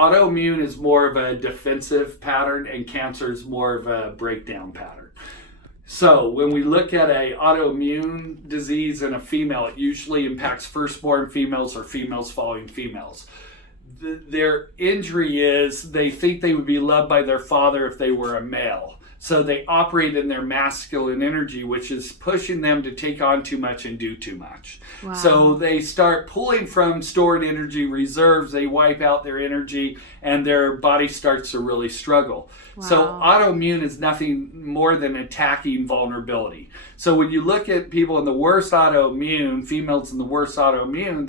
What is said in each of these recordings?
autoimmune is more of a defensive pattern and cancer is more of a breakdown pattern. So when we look at a autoimmune disease in a female, it usually impacts firstborn females or females following females. Their injury is they think they would be loved by their father if they were a male. So they operate in their masculine energy, which is pushing them to take on too much and do too much. Wow. So they start pulling from stored energy reserves, they wipe out their energy, and their body starts to really struggle. Wow. So autoimmune is nothing more than attacking vulnerability. So when you look at people in the worst autoimmune, females in the worst autoimmune,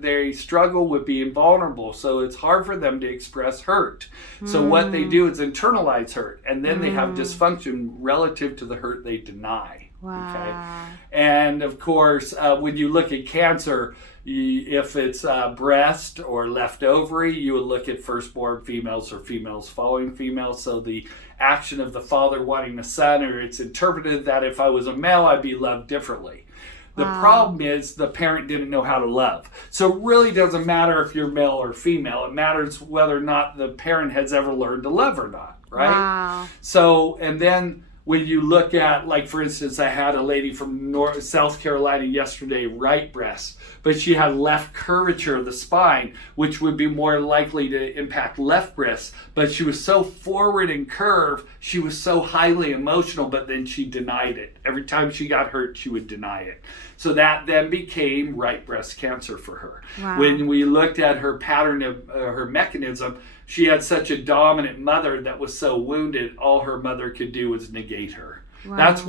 they struggle with being vulnerable. So it's hard for them to express hurt. So what they do is internalize hurt, and then they have dysfunction relative to the hurt they deny. Wow. Okay? And of course, when you look at cancer, if it's breast or left ovary, you would look at firstborn females or females following females. So the action of the father wanting a son, or it's interpreted that if I was a male, I'd be loved differently. The problem is the parent didn't know how to love. So it really doesn't matter if you're male or female. It matters whether or not the parent has ever learned to love or not, right? Wow. So, and then when you look at, like, for instance, I had a lady from South Carolina yesterday, right breast, but she had left curvature of the spine, which would be more likely to impact left breast. But she was so forward and curved, she was so highly emotional, but then she denied it. Every time she got hurt, she would deny it. So that then became right breast cancer for her. Wow. When we looked at her pattern of her mechanism, she had such a dominant mother that was so wounded, all her mother could do was negate her. Wow. That's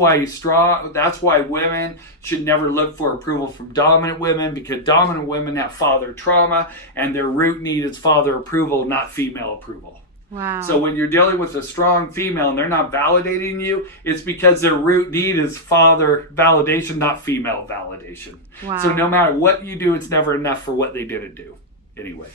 why women should never look for approval from dominant women, because dominant women have father trauma and their root need is father approval, not female approval. Wow. So when you're dealing with a strong female and they're not validating you, it's because their root need is father validation, not female validation. Wow. So no matter what you do, it's never enough for what they didn't do. Anyway.